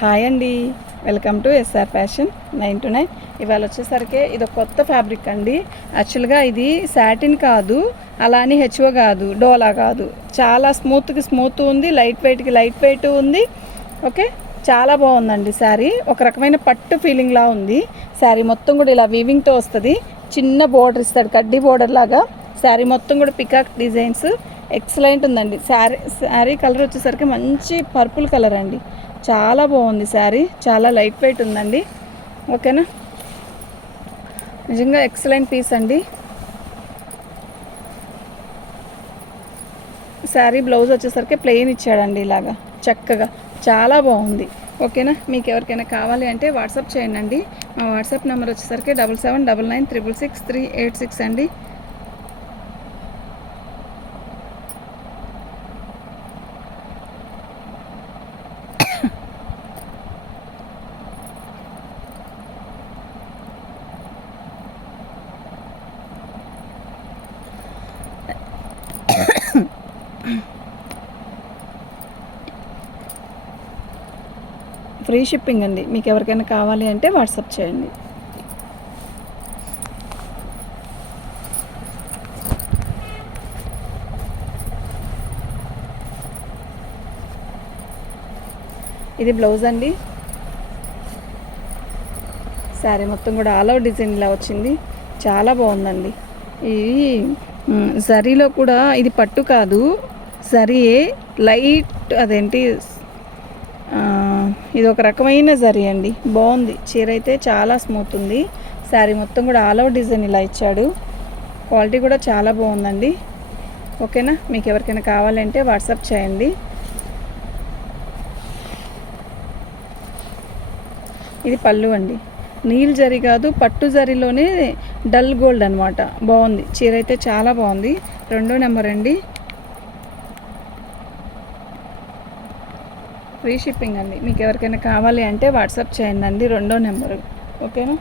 Hi అండి, welcome to SR fashion 9 to 9. ఇవాళ వచ్చేసరికి ఇది ఒక కొత్త ఫ్యాబ్రిక్ అండి. యాక్చువల్గా ఇది సాటిన్ కాదు, అలా అని హెచ్ఓ కాదు, డోలా కాదు, చాలా స్మూత్కి స్మూత్ ఉంది, లైట్ వెయిట్కి లైట్ వెయిట్ ఉంది. ఓకే, చాలా బాగుందండి శారీ. ఒక రకమైన పట్టు ఫీలింగ్లా ఉంది. శారీ మొత్తం కూడా ఇలా వీవింగ్తో వస్తుంది. చిన్న బోర్డర్ ఇస్తాడు, కడ్డీ బోర్డర్ లాగా. శారీ మొత్తం కూడా పికాక్ డిజైన్స్, ఎక్సలెంట్ ఉందండి. శారీ కలర్ వచ్చేసరికి మంచి పర్పుల్ కలర్ అండి. చాలా బాగుంది శారీ, చాలా లైట్ వెయిట్ ఉందండి. ఓకేనా, నిజంగా ఎక్సలెంట్ పీస్ అండి. శారీ బ్లౌజ్ వచ్చేసరికి ప్లెయిన్ ఇచ్చాడండి, ఇలాగా చక్కగా చాలా బాగుంది. ఓకేనా, మీకు ఎవరికైనా కావాలి అంటే వాట్సాప్ చేయండి. మా వాట్సాప్ నెంబర్ వచ్చేసరికి 7799666386 అండి. ఫ్రీ షిప్పింగ్ అండి. మీకు ఎవరికైనా కావాలి అంటే వాట్సాప్ చేయండి. ఇది బ్లౌజ్ అండి. శారీ మొత్తం కూడా ఆల్ ఓవర్ డిజైన్ ఇలా వచ్చింది, చాలా బాగుందండి. ఈ జరీలో కూడా ఇది పట్టు కాదు, జరీయే, లైట్ అదేంటి, ఇది ఒక రకమైన జరీ అండి. బాగుంది చీర అయితే, చాలా స్మూత్ ఉంది. శారీ మొత్తం కూడా ఆల్ ఓవర్ డిజైన్ ఇలా ఇచ్చాడు. క్వాలిటీ కూడా చాలా బాగుందండి. ఓకేనా, మీకు ఎవరికైనా కావాలంటే వాట్సాప్ చేయండి. ఇది పళ్ళు అండి. నీల్ జరీ కాదు, పట్టు జరీలోనే డల్ గోల్డ్ అనమాట. బాగుంది చీర అయితే, చాలా బాగుంది. 2వ నెంబర్ అండి. ఫ్రీ షిప్పింగ్ అండి. మీకు ఎవరికైనా కావాలి అంటే వాట్సాప్ చేయండి. 2వ నెంబరు. ఓకేనా,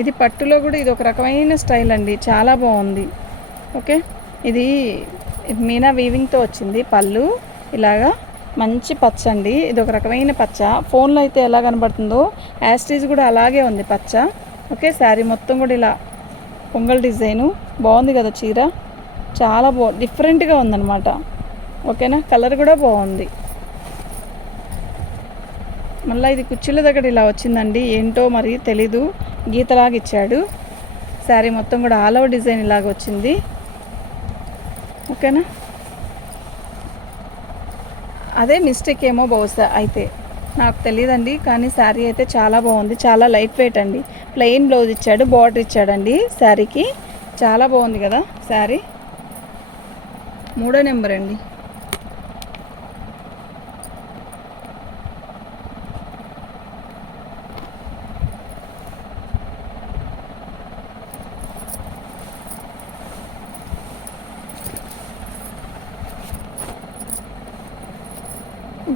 ఇది పట్టులో కూడా ఇది ఒక రకమైన స్టైల్ అండి, చాలా బాగుంది. ఓకే, ఇది మీనా వీవింగ్తో వచ్చింది. పళ్ళు ఇలాగా మంచి పచ్చ అండి. ఇది ఒక రకమైన పచ్చ. ఫోన్లో అయితే ఎలా కనబడుతుందో యాస్టీజ్ కూడా అలాగే ఉంది పచ్చ. ఓకే, శారీ మొత్తం కూడా ఇలా పొంగల్ డిజైను, బాగుంది కదా చీర, చాలా డిఫరెంట్గా ఉందన్నమాట. ఓకేనా, కలర్ కూడా బాగుంది. మళ్ళీ ఇది కుర్చీల దగ్గర ఇలా వచ్చిందండి, ఏంటో మరి తెలీదు, గీతలాగా ఇచ్చాడు. శారీ మొత్తం కూడా ఆల్ ఓవర్ డిజైన్ ఇలాగ వచ్చింది. ఓకేనా, అదే మిస్టేక్ ఏమో బహుశా, అయితే నాకు తెలియదండి. కానీ శారీ అయితే చాలా బాగుంది, చాలా లైట్ వెయిట్ అండి. ప్లెయిన్ బ్లౌజ్ ఇచ్చాడు, బార్డర్ ఇచ్చాడండి శారీకి. చాలా బాగుంది కదా శారీ. 3వ నెంబర్ అండి.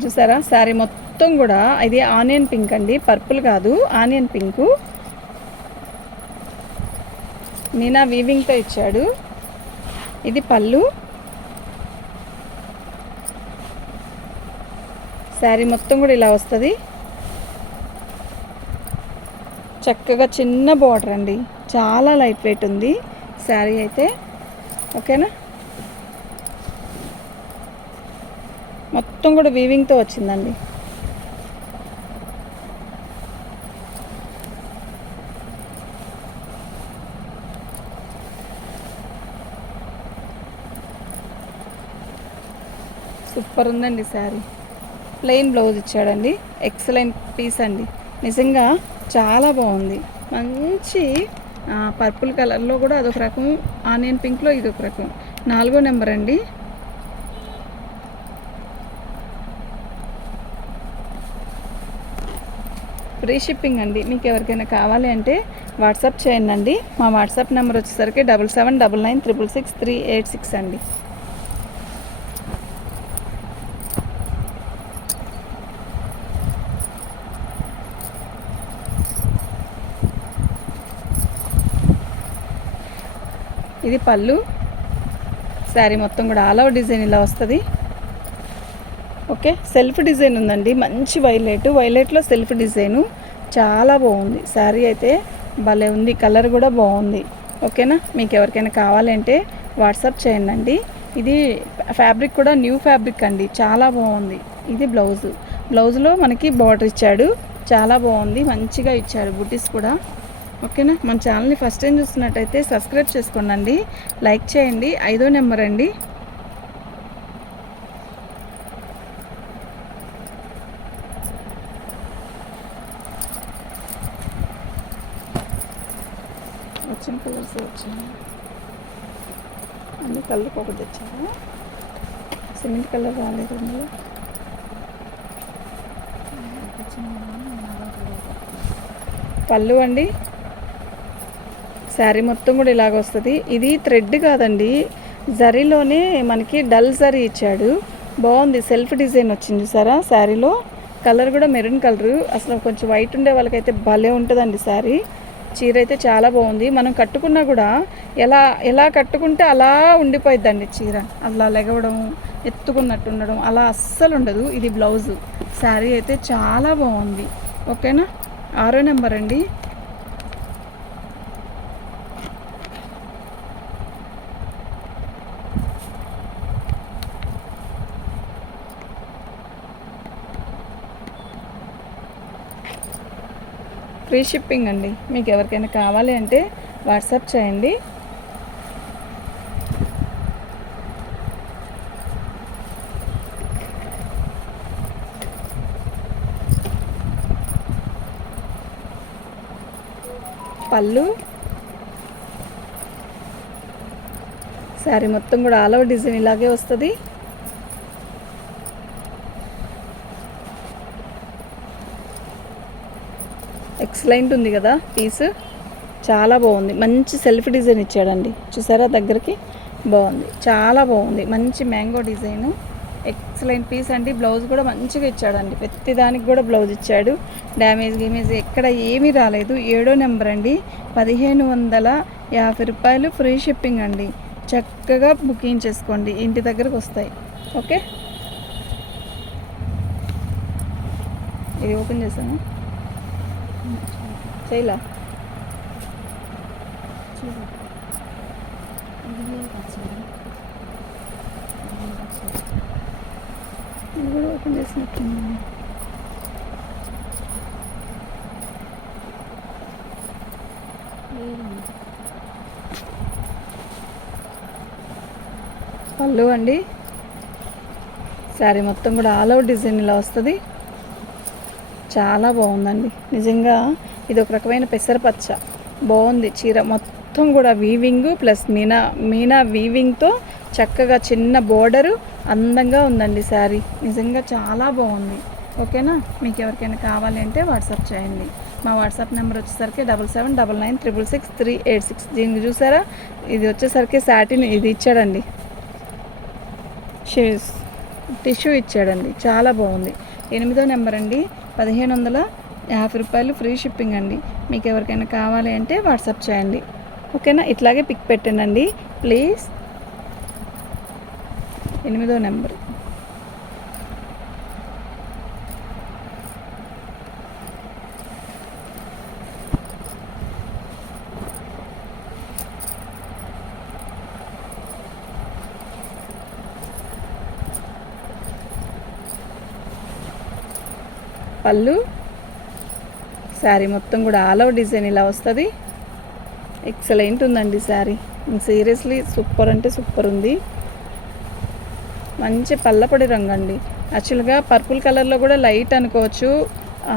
చూసారా, శారీ మొత్తం కూడా ఇది ఆనియన్ పింక్ అండి, పర్పుల్ కాదు, ఆనియన్ పింకు. మీనా వీవింగ్తో ఇచ్చాడు. ఇది పళ్ళు. శారీ మొత్తం కూడా ఇలా వస్తుంది, చక్కగా చిన్న బార్డర్ అండి, చాలా లైట్ వెయిట్ ఉంది శారీ అయితే. ఓకేనా, మొత్తం కూడా వీవింగ్తో వచ్చిందండి. సూపర్ ఉందండి శారీ. ప్లెయిన్ బ్లౌజ్ ఇచ్చాడండి, ఎక్సలెంట్ పీస్ అండి. నిజంగా చాలా బాగుంది. మంచి పర్పుల్ కలర్లో కూడా అదొక రకం, ఆనియన్ పింక్లో ఇదొక రకం. 4వ నెంబర్ అండి. ఫ్రీ షిప్పింగ్ అండి. మీకు ఎవరికైనా కావాలి అంటే వాట్సాప్ చేయండి. మా వాట్సాప్ నెంబర్ వచ్చేసరికి 7799666386 అండి. ఇది పళ్ళు. శారీ మొత్తం కూడా ఆల్ ఓవర్ డిజైన్ ఇలా వస్తుంది. ఓకే, సెల్ఫ్ డిజైన్ ఉందండి, మంచి వైలెట్లో సెల్ఫ్ డిజైను చాలా బాగుంది. శారీ అయితే భలే ఉంది, కలర్ కూడా బాగుంది. ఓకేనా, మీకు ఎవరికైనా కావాలంటే వాట్సాప్ చేయండి. ఇది ఫ్యాబ్రిక్ కూడా న్యూ ఫ్యాబ్రిక్ అండి, చాలా బాగుంది. ఇది బ్లౌజ్లో మనకి బార్డర్ ఇచ్చాడు, చాలా బాగుంది, మంచిగా ఇచ్చాడు బుటీస్ కూడా. ఓకేనా, మన ఛానల్ని ఫస్ట్ టైం చూస్తున్నట్టయితే సబ్స్క్రైబ్ చేసుకోండి, లైక్ చేయండి. 5వ నెంబర్ అండి. వచ్చిన కలర్స్ వచ్చాయి, అన్ని కలర్కి ఒకటి తెచ్చాను. సిమెంట్ కలర్ రాలేదు అందులో. పళ్ళు అండి, శారీ మొత్తం కూడా ఇలాగ వస్తుంది. ఇది థ్రెడ్ కాదండి, జరీలోనే మనకి డల్ జరీ ఇచ్చాడు, బాగుంది. సెల్ఫ్ డిజైన్ వచ్చింది చూసారా శారీలో. కలర్ కూడా మెరూన్ కలరు, అసలు కొంచెం వైట్ ఉండే వాళ్ళకైతే భలే ఉంటుందండి శారీ. చీర అయితే చాలా బాగుంది. మనం కట్టుకున్నా కూడా ఎలా కట్టుకుంటే అలా ఉండిపోయిద్దండి చీర, అలా లెగవడం, ఎత్తుకున్నట్టు ఉండడం అలా అస్సలు ఉండదు. ఇది బ్లౌజు. శారీ అయితే చాలా బాగుంది. ఓకేనా, 6వ నెంబర్ అండి. ఫ్రీ షిప్పింగ్ అండి, మీకు ఎవరికైనా కావాలి అంటే వాట్సాప్ చేయండి. పళ్ళు, శారీ మొత్తం కూడా ఆల్ ఓవర్ డిజైన్ ఇలాగే వస్తుంది. ఎక్సలెంట్ ఉంది కదా పీస్, చాలా బాగుంది. మంచి సెల్ఫ్ డిజైన్ ఇచ్చాడండి, చూసారా దగ్గరికి, బాగుంది, చాలా బాగుంది. మంచి మ్యాంగో డిజైను, ఎక్సలెంట్ పీస్ అండి. బ్లౌజ్ కూడా మంచిగా ఇచ్చాడండి, ప్రతి దానికి కూడా బ్లౌజ్ ఇచ్చాడు. డ్యామేజ్ ఎక్కడ ఏమీ రాలేదు. 7వ నెంబర్ అండి. 1550 రూపాయలు ఫ్రీ షిప్పింగ్ అండి. చక్కగా బుకింగ్ చేసుకోండి, ఇంటి దగ్గరకు వస్తాయి. ఓకే, ఇది ఓపెన్ చేశాను చేయలా, ఇది కూడా ఓపెన్ చేసినట్టుంది. పళ్ళు అండి, శారీ మొత్తం కూడా ఆల్ ఓవర్ డిజైన్ ఇలా వస్తుంది, చాలా బాగుందండి. నిజంగా ఇది ఒక రకమైన పెసరపచ్చ, బాగుంది. చీర మొత్తం కూడా వీవింగ్ ప్లస్ మీనా వీవింగ్తో చక్కగా చిన్న బోర్డరు, అందంగా ఉందండి శారీ, నిజంగా చాలా బాగుంది. ఓకేనా, మీకు ఎవరికైనా కావాలి అంటే వాట్సాప్ చేయండి. మా వాట్సాప్ నెంబర్ వచ్చేసరికి 7799666386. దీనికి చూసారా, ఇది వచ్చేసరికి సాటిన్ ఇది ఇచ్చాడండి, టిష్యూ ఇచ్చాడండి, చాలా బాగుంది. 8వ నెంబర్ అండి. 1550 రూపాయలు ఫ్రీ షిప్పింగ్ అండి. మీకు ఎవరికైనా కావాలి అంటే వాట్సాప్ చేయండి. ఓకేనా, ఇట్లాగే పిక్ పెట్టండి ప్లీజ్. 8వ నెంబర్. పళ్ళు, శారీ మొత్తం కూడా ఆల్ ఓవర్ డిజైన్ ఇలా వస్తుంది. ఎక్సలెంట్ ఉందండి శారీ, సీరియస్లీ సూపర్ అంటే సూపర్ ఉంది. మంచి పల్లపొడి రంగు అండి. యాక్చువల్గా పర్పుల్ కలర్లో కూడా లైట్ అనుకోవచ్చు,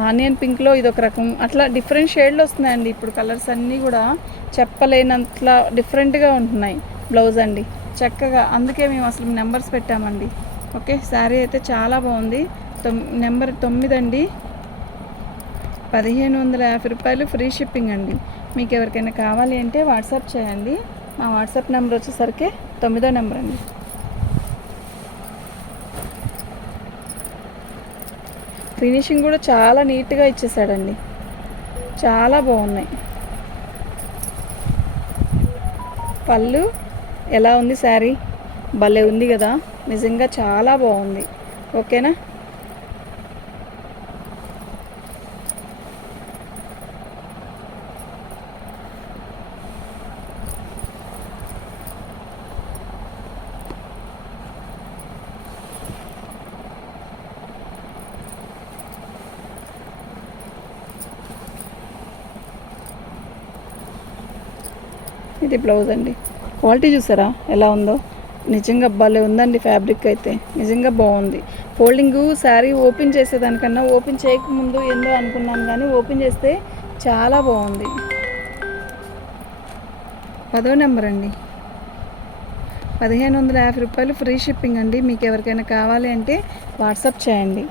ఆనియన్ పింక్లో ఇదొక రకం, అట్లా డిఫరెంట్ షేడ్లు వస్తున్నాయండి ఇప్పుడు. కలర్స్ అన్నీ కూడా చెప్పలేనంతలా డిఫరెంట్గా ఉంటున్నాయి. బ్లౌజ్ అండి చక్కగా, అందుకే మేము అసలు నెంబర్స్ పెట్టామండి. ఓకే, శారీ అయితే చాలా బాగుంది. నెంబర్ 9 అండి. 1550 రూపాయలు ఫ్రీ షిప్పింగ్ అండి. మీకు ఎవరికైనా కావాలి అంటే వాట్సాప్ చేయండి. మా వాట్సాప్ నెంబర్ వచ్చేసరికి 9వ నెంబర్ అండి. ఫినిషింగ్ కూడా చాలా నీట్గా ఇచ్చేసాడండి, చాలా బాగున్నాయి. పళ్ళు ఎలా ఉంది శారీ, భలే ఉంది కదా, నిజంగా చాలా బాగుంది. ఓకేనా. ఇది బ్లౌజ్ అండి. క్వాలిటీ చూసారా ఎలా ఉందో, నిజంగా భలే ఉందండి. ఫ్యాబ్రిక్ అయితే నిజంగా బాగుంది. ఫోల్డింగు శారీ ఓపెన్ చేసేదానికన్నా ఓపెన్ చేయకముందు ఏందో అనుకున్నాను, కానీ ఓపెన్ చేస్తే చాలా బాగుంది. 10వ నెంబర్ అండి. 1550 రూపాయలు ఫ్రీ షిప్పింగ్ అండి. మీకు ఎవరికైనా కావాలి అంటే వాట్సాప్ చేయండి.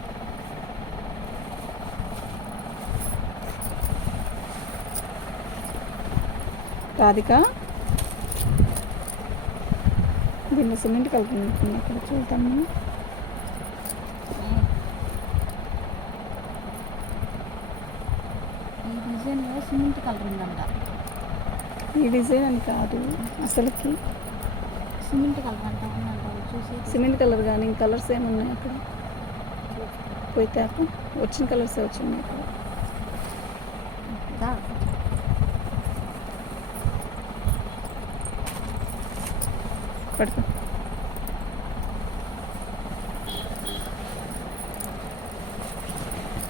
రాధిక దీన్ని సిమెంట్ కలుపుకుంటున్నాను. ఇక్కడ చూద్దాము. ఈ డిజైన్లో సిమెంట్ కలర్ ఉందంట. ఈ డిజైన్ అని కాదు, అసలుకి సిమెంట్ కలర్ అంట ఉందంట. చూసి సిమెంట్ కలర్ కానీ ఇంక కలర్స్ ఏమున్నాయి అక్కడ పోయితే వచ్చిన కలర్సే వచ్చినాయి అక్కడ. పడుకో.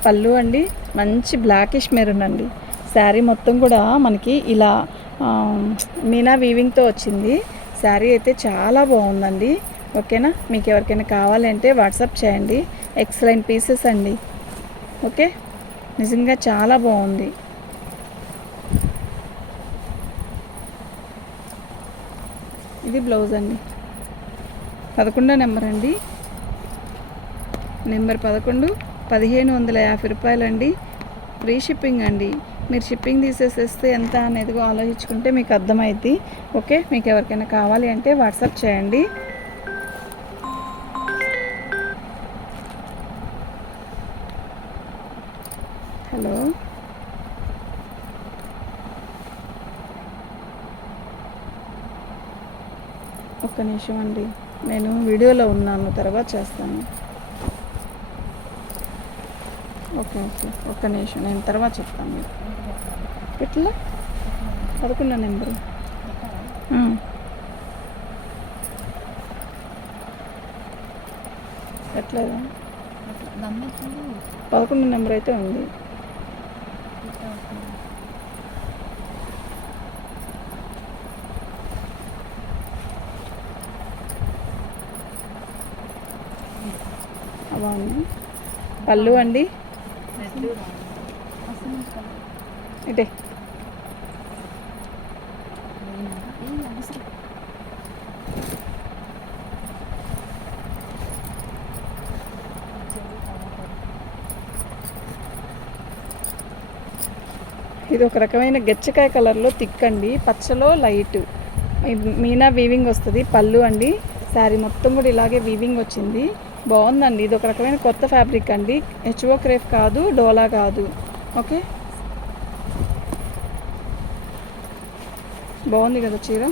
పళ్ళు అండి మంచి బ్లాకిష్ మెరూన్ అండి. శారీ మొత్తం కూడా మనకి ఇలా మీనా వీవింగ్తో వచ్చింది. శారీ అయితే చాలా బాగుందండి. ఓకేనా. మీకు ఎవరికైనా కావాలంటే వాట్సాప్ చేయండి. ఎక్సలెంట్ పీసెస్ అండి. ఓకే, నిజంగా చాలా బాగుంది. ఇది బ్లౌజ్ అండి. 11వ నెంబర్ అండి. నెంబర్ 11, 1550 రూపాయలు అండి. ఫ్రీ షిప్పింగ్ అండి. మీరు షిప్పింగ్ తీసేసేస్తే ఎంత అనేది ఆలోచించుకుంటే మీకు అర్థమైద్ది. ఓకే, మీకు ఎవరికైనా కావాలి అంటే వాట్సాప్ చేయండి. హలో, ఒక్క నిమిషం అండి, నేను వీడియోలో ఉన్నాను, తర్వాత చేస్తాను. ఓకే ఓకే, ఒక్క నిమిషం, నేను తర్వాత చెప్తాను మీకు. ఎట్లా 11వ నెంబరు ఎట్లేదా? 11వ నెంబర్ అయితే ఉంది. బాగుంది. పళ్ళు అండి ఇటే ఇది ఒక రకమైన గెచ్చకాయ కలర్లో తిక్కండి, పచ్చలో లైట్ మీనా వీవింగ్ వస్తుంది. పళ్ళు అండి. శారీ మొత్తం కూడా ఇలాగే వీవింగ్ వచ్చింది. బాగుందండి. ఇది ఒక రకమైన కొత్త ఫ్యాబ్రిక్ అండి. హెచ్ఓ క్రేప్ కాదు, డోలా కాదు. ఓకే, బాగుంది కదా చీర.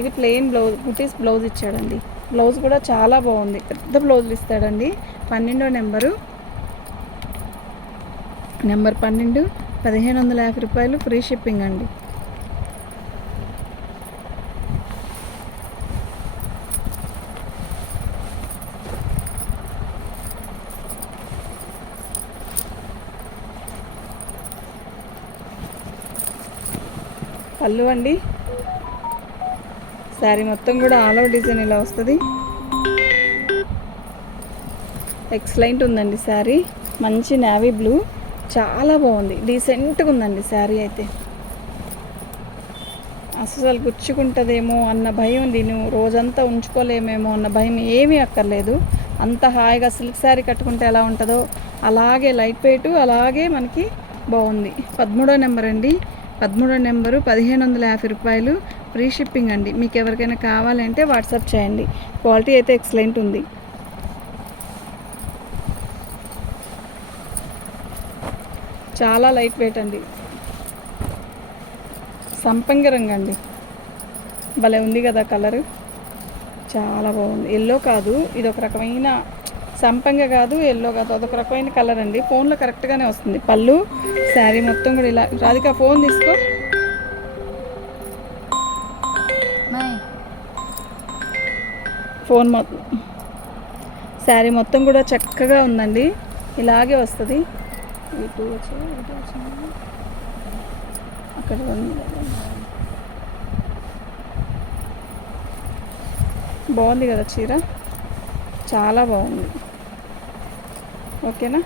ఇది ప్లెయిన్ బ్లౌజ్, బుటీస్ బ్లౌజ్ ఇచ్చాడండి. బ్లౌజ్ కూడా చాలా బాగుంది, పెద్ద బ్లౌజులు ఇస్తాడండి. 12వ నెంబరు. నెంబర్ 12, 1550 రూపాయలు ఫ్రీ షిప్పింగ్ అండి. పళ్ళు అండి. శారీ మొత్తం కూడా ఆల్ ఓవర్ డిజైన్ ఇలా వస్తుంది. ఎక్సలెంట్ ఉందండి శారీ. మంచి నేవీ బ్లూ, చాలా బాగుంది. డీసెంట్గా ఉందండి శారీ అయితే. అసలు గుచ్చుకుంటుందేమో అన్న భయం, దీన్ని రోజంతా ఉంచుకోలేమేమో అన్న భయం ఏమీ అక్కర్లేదు. అంత హాయిగా సిల్క్ శారీ కట్టుకుంటే ఎలా ఉంటుందో అలాగే లైట్ వెయిట్, అలాగే మనకి బాగుంది. 13వ నెంబర్ అండి. 13వ నెంబరు 1550 రూపాయలు ఫ్రీ షిప్పింగ్ అండి. మీకు ఎవరికైనా కావాలంటే వాట్సాప్ చేయండి. క్వాలిటీ అయితే ఎక్సలెంట్ ఉంది. చాలా లైట్ వెయిట్ అండి. సంపంగి రంగు అండి, భలే ఉంది కదా కలరు. చాలా బాగుంది. ఎల్లో కాదు, ఇది ఒక రకమైన సంపంగ కాదు, ఎల్లో కాదు, అదొక రకమైన కలర్ అండి. ఫోన్లో కరెక్ట్గానే వస్తుంది. పళ్ళు శారీ మొత్తం కూడా ఇలా. రాధిక ఫోన్ తీసుకో. మై ఫోన్ మొత్తం శారీ మొత్తం కూడా చక్కగా ఉందండి. ఇలాగే వస్తుంది. ఇటు వచ్చి ఇటు వచ్చింది. అక్కడ ఉంది. బాగుంది కదా చీర, చాలా బాగుంది. ఓకేనా.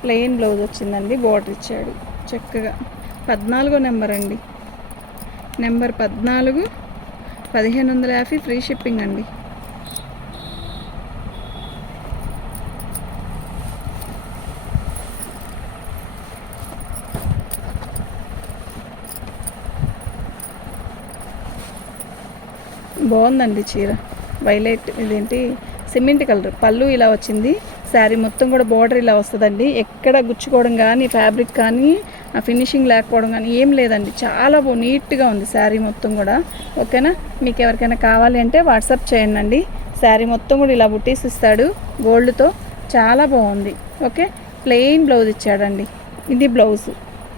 ప్లెయిన్ బ్లౌజ్ వచ్చిందండి, బార్డర్ ఇచ్చాడు చక్కగా. 14 నెంబర్ అండి, నెంబర్ 14, 1550 ఫ్రీ షిప్పింగ్ అండి. బాగుందండి చీర. వైలెట్ ఇదేంటి సిమెంట్ కలర్. పళ్ళు ఇలా వచ్చింది. శారీ మొత్తం కూడా బార్డర్ ఇలా వస్తుందండి. ఎక్కడ గుచ్చుకోవడం కానీ, ఫ్యాబ్రిక్ కానీ, ఆ ఫినిషింగ్ లేకపోవడం కానీ ఏం లేదండి. చాలా నీట్గా ఉంది శారీ మొత్తం కూడా. ఓకేనా. మీకు ఎవరికైనా కావాలి అంటే వాట్సాప్ చేయండి అండి. శారీ మొత్తం కూడా ఇలా బుట్టీస్ ఇస్తాడు గోల్డ్తో, చాలా బాగుంది. ఓకే. ప్లెయిన్ బ్లౌజ్ ఇచ్చాడండి. ఇది బ్లౌజ్,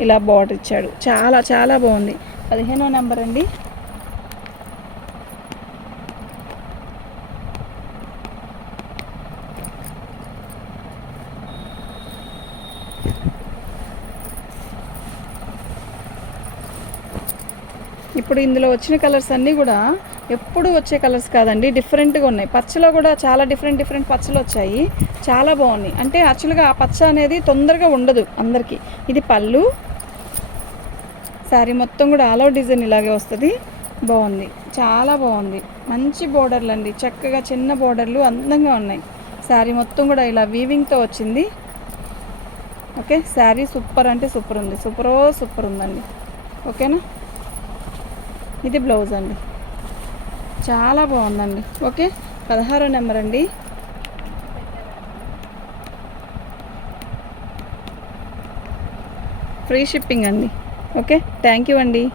ఇలా బార్డర్ ఇచ్చాడు. చాలా చాలా బాగుంది. 15వ నెంబర్ అండి. ఇప్పుడు ఇందులో వచ్చిన కలర్స్ అన్నీ కూడా ఎప్పుడు వచ్చే కలర్స్ కాదండి, డిఫరెంట్గా ఉన్నాయి. పచ్చలో కూడా చాలా డిఫరెంట్ పచ్చలు వచ్చాయి, చాలా బాగున్నాయి. అంటే యాక్చువల్గా ఆ పచ్చ అనేది తొందరగా ఉండదు అందరికీ. ఇది పళ్ళు, శారీ మొత్తం కూడా ఆల్ అవుట్ డిజైన్ ఇలాగే వస్తుంది. బాగుంది, చాలా బాగుంది. మంచి బోర్డర్లు అండి, చక్కగా చిన్న బోర్డర్లు అందంగా ఉన్నాయి. శారీ మొత్తం కూడా ఇలా వీవింగ్తో వచ్చింది. ఓకే. శారీ సూపర్ అంటే సూపర్ ఉంది, సూపర్ ఉందండి. ఓకేనా. ఇది బ్లౌజ్ అండి, చాలా బాగుందండి. ఓకే. 16వ నెంబర్ అండి. ఫ్రీ షిప్పింగ్ అండి. ఓకే. థ్యాంక్ యూ అండి.